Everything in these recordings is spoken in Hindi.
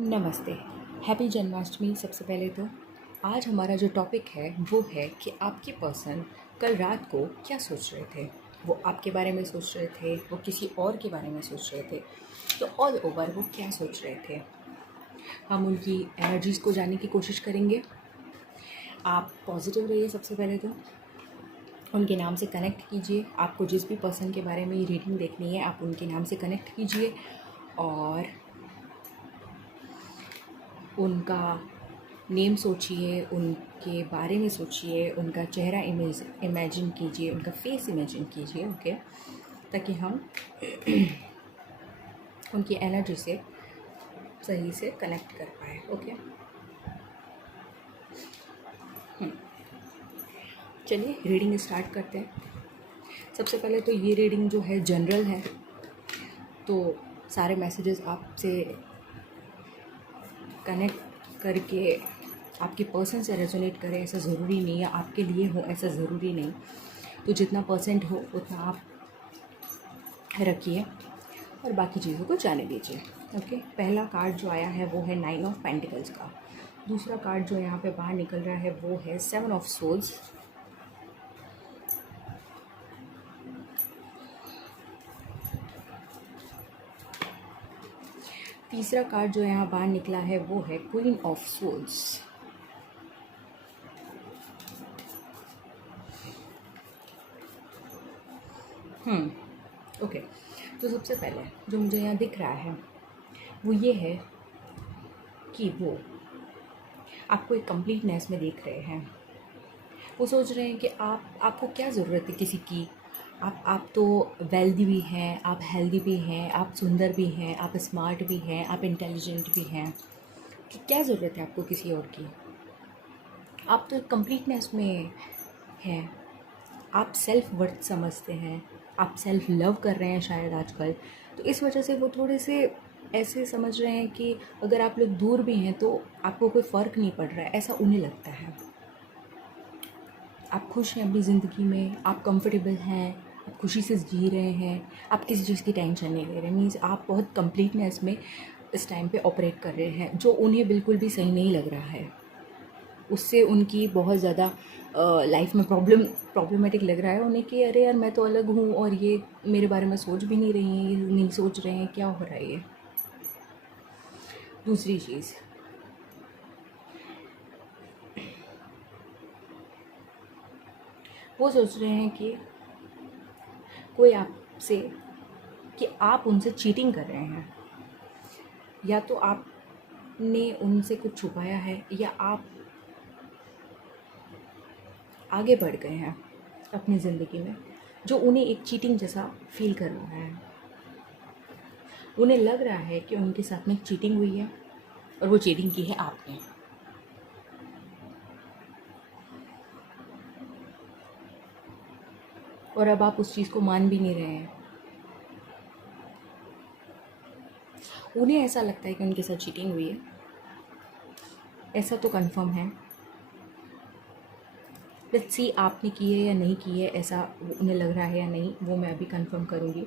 नमस्ते। हैप्पी जन्माष्टमी। सबसे पहले तो आज हमारा जो टॉपिक है वो है कि आपके पर्सन कल रात को क्या सोच रहे थे। वो आपके बारे में सोच रहे थे, वो किसी और के बारे में सोच रहे थे, तो ऑल ओवर वो क्या सोच रहे थे। हम उनकी एनर्जीज़ को जानने की कोशिश करेंगे। आप पॉजिटिव रहिए। सबसे पहले तो उनके नाम से कनेक्ट कीजिए। आपको जिस भी पर्सन के बारे में ये रीडिंग देखनी है आप उनके नाम से कनेक्ट कीजिए और उनका नेम सोचिए, उनके बारे में सोचिए, उनका चेहरा इमेजिन कीजिए, उनका फेस इमेजिन कीजिए। ओके, ताकि हम उनकी एनर्जी से सही से कनेक्ट कर पाए। ओके, चलिए रीडिंग स्टार्ट करते हैं। सबसे पहले तो ये रीडिंग जो है जनरल है, तो सारे मैसेजेस आपसे कनेक्ट करके आपके पर्सन से रेजोनेट करें ऐसा ज़रूरी नहीं है, आपके लिए हो ऐसा ज़रूरी नहीं। तो जितना परसेंट हो उतना आप रखिए और बाकी चीज़ों को जाने दीजिए। ओके, पहला कार्ड जो आया है वो है 9 ऑफ पेंटिकल्स का। दूसरा कार्ड जो यहाँ पे बाहर निकल रहा है वो है 7 ऑफ सोल्स। तीसरा कार्ड जो यहाँ बाहर निकला है वो है क्वीन ऑफ सोल्स। ओके, तो सबसे पहले जो मुझे यहाँ दिख रहा है वो ये है कि वो आपको एक कंप्लीटनेस में देख रहे हैं। वो सोच रहे हैं कि आपको क्या ज़रूरत है किसी की। आप तो वेल्दी भी हैं, आप हेल्दी भी हैं, आप सुंदर भी हैं, आप स्मार्ट भी हैं, आप इंटेलिजेंट भी हैं, कि क्या ज़रूरत है आपको किसी और की। आप तो एक कंप्लीटनेस में हैं। आप सेल्फ वर्थ समझते हैं, आप सेल्फ लव कर रहे हैं शायद आजकल। तो इस वजह से वो थोड़े से ऐसे समझ रहे हैं कि अगर आप लोग दूर भी हैं तो आपको कोई फ़र्क नहीं पड़ रहा है, ऐसा उन्हें लगता है। आप खुश हैं अपनी ज़िंदगी में, आप कंफर्टेबल हैं, आप खुशी से जी रहे हैं, आप किसी चीज़ की टेंशन नहीं ले रहे। मीन्स आप बहुत कंप्लीटनेस में इस टाइम पे ऑपरेट कर रहे हैं, जो उन्हें बिल्कुल भी सही नहीं लग रहा है। उससे उनकी बहुत ज़्यादा लाइफ में प्रॉब्लमेटिक लग रहा है उन्हें कि अरे यार मैं तो अलग हूँ और ये मेरे बारे में सोच भी नहीं रही हैं, ये नहीं सोच रहे हैं, क्या हो रहा है ये। दूसरी चीज़, वो सोच रहे हैं कि कोई आपसे कि आप उनसे चीटिंग कर रहे हैं, या तो आपने उनसे कुछ छुपाया है या आप आगे बढ़ गए हैं अपनी ज़िंदगी में, जो उन्हें एक चीटिंग जैसा फील कर रहा है। उन्हें लग रहा है कि उनके साथ में चीटिंग हुई है और वो चीटिंग की है आपने। और अब आप उस चीज़ को मान भी नहीं रहे हैं। उन्हें ऐसा लगता है कि उनके साथ चीटिंग हुई है, ऐसा तो कंफर्म है। लेट्स सी आपने की है या नहीं की है, ऐसा उन्हें लग रहा है या नहीं, वो मैं अभी कंफर्म करूँगी।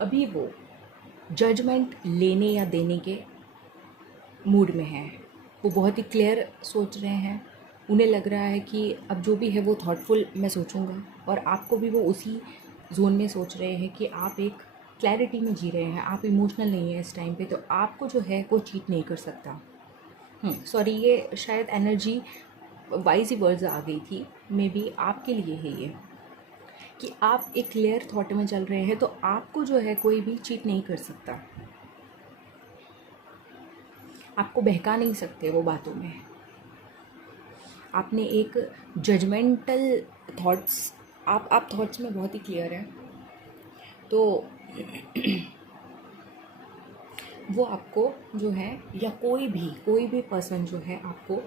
अभी वो जजमेंट लेने या देने के मूड में हैं। वो बहुत ही क्लियर सोच रहे हैं। उन्हें लग रहा है कि अब जो भी है वो थॉटफुल मैं सोचूंगा, और आपको भी वो उसी जोन में सोच रहे हैं कि आप एक क्लैरिटी में जी रहे हैं, आप इमोशनल नहीं है इस टाइम पे, तो आपको जो है वो चीट नहीं कर सकता। सॉरी, ये शायद एनर्जी वाइज ही वर्ड्स आ गई थी, मे बी आपके लिए है ये, कि आप एक क्लियर थॉट में चल रहे हैं, तो आपको जो है कोई भी चीट नहीं कर सकता। आपको बहका नहीं सकते वो बातों में। आपने एक जजमेंटल थॉट्स, आप थॉट्स में बहुत ही क्लियर हैं, तो वो आपको जो है, या कोई भी पर्सन जो है आपको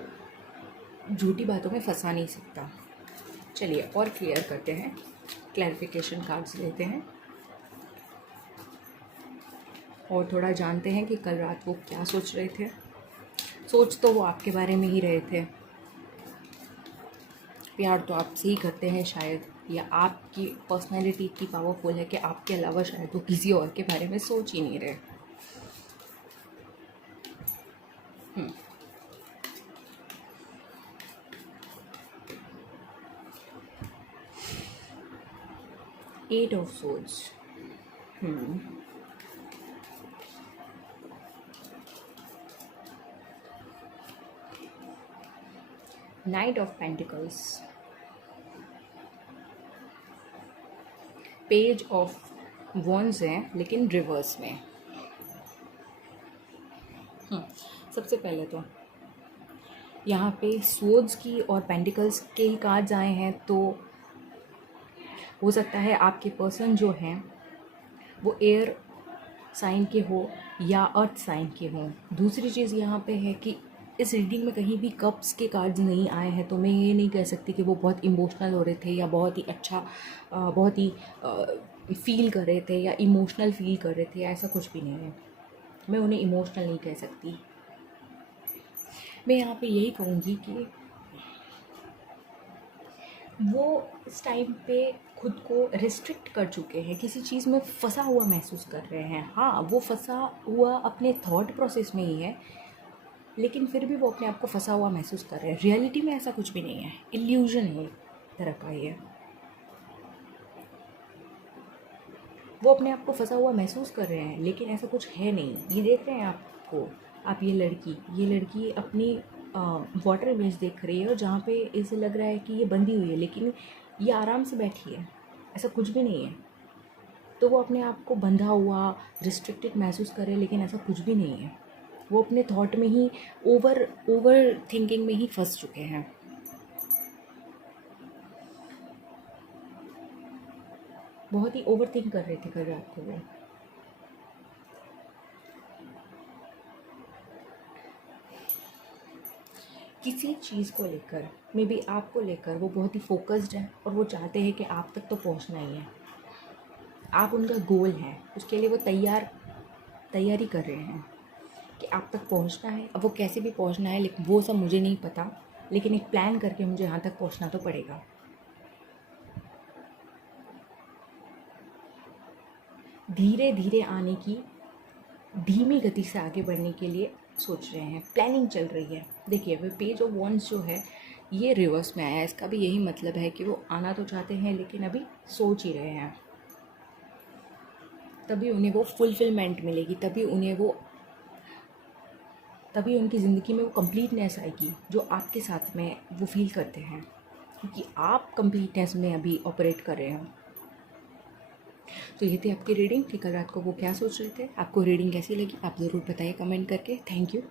झूठी बातों में फंसा नहीं सकता। चलिए और क्लियर करते हैं, क्लैरिफिकेशन कार्ड्स लेते हैं और थोड़ा जानते हैं कि कल रात वो क्या सोच रहे थे। सोच तो वो आपके बारे में ही रहे थे, प्यार तो आपसे ही करते हैं शायद, या आपकी पर्सनैलिटी इतनी पावरफुल है कि आपके अलावा शायद वो किसी और के बारे में सोच ही नहीं रहे। Eight of swords, knight of pentacles, page of wands हैं लेकिन रिवर्स में। सबसे पहले तो यहाँ पे सोर्ड्स की और पेंटिकल्स के ही कार्ड्स आए हैं, तो हो सकता है आपके पर्सन जो हैं वो एयर साइन के हो या अर्थ साइन के हों। दूसरी चीज़ यहाँ पे है कि इस रीडिंग में कहीं भी कप्स के कार्ड्स नहीं आए हैं, तो मैं ये नहीं कह सकती कि वो बहुत इमोशनल हो रहे थे या बहुत ही अच्छा बहुत ही फील कर रहे थे या इमोशनल फील कर रहे थे, ऐसा कुछ भी नहीं है। मैं उन्हें इमोशनल नहीं कह सकती। मैं यहाँ पे यही कहूँगी कि वो इस टाइम पे खुद को रिस्ट्रिक्ट कर चुके हैं, किसी चीज़ में फंसा हुआ महसूस कर रहे हैं। हाँ, वो फंसा हुआ अपने थॉट प्रोसेस में ही है, लेकिन फिर भी वो अपने आप को फंसा हुआ महसूस कर रहे हैं। रियलिटी में ऐसा कुछ भी नहीं है, इल्यूजन है एक तरह का ये। वो अपने आप को फंसा हुआ महसूस कर रहे हैं, लेकिन ऐसा कुछ है नहीं। ये देख रहे हैं आपको, आप ये लड़की अपनी वाटर इमेज देख रही है और जहाँ पे इसे लग रहा है कि ये बंधी हुई है, लेकिन ये आराम से बैठी है, ऐसा कुछ भी नहीं है। तो वो अपने आप को बंधा हुआ रिस्ट्रिक्टेड महसूस कर रहे हैं, लेकिन ऐसा कुछ भी नहीं है। वो अपने थॉट में ही ओवर थिंकिंग में ही फंस चुके हैं। बहुत ही ओवर थिंक कर रहे थे कल रात को वो। किसी चीज़ को लेकर, मे बी आपको लेकर, वो बहुत ही फोकस्ड है और वो चाहते हैं कि आप तक तो पहुंचना ही है। आप उनका गोल है, उसके लिए वो तैयारी कर रहे हैं कि आप तक पहुंचना है। अब वो कैसे भी पहुंचना है, लेकिन वो सब मुझे नहीं पता, लेकिन एक प्लान करके मुझे यहाँ तक पहुंचना तो पड़ेगा। धीरे धीरे आने की, धीमी गति से आगे बढ़ने के लिए सोच रहे हैं, प्लानिंग चल रही है। देखिए, वो पेज ऑफ वॉन्ड्स जो है ये रिवर्स में आया है, इसका भी यही मतलब है कि वो आना तो चाहते हैं लेकिन अभी सोच ही रहे हैं। तभी उन्हें वो फुलफिलमेंट मिलेगी, तभी उनकी ज़िंदगी में वो कंप्लीटनेस आएगी जो आपके साथ में वो फील करते हैं, क्योंकि आप कंप्लीटनेस में अभी ऑपरेट कर रहे हो। तो ये थी आपकी रीडिंग कि कल रात को वो क्या सोच रहे थे। आपको रीडिंग कैसी लगी आप ज़रूर बताइए कमेंट करके। Thank you.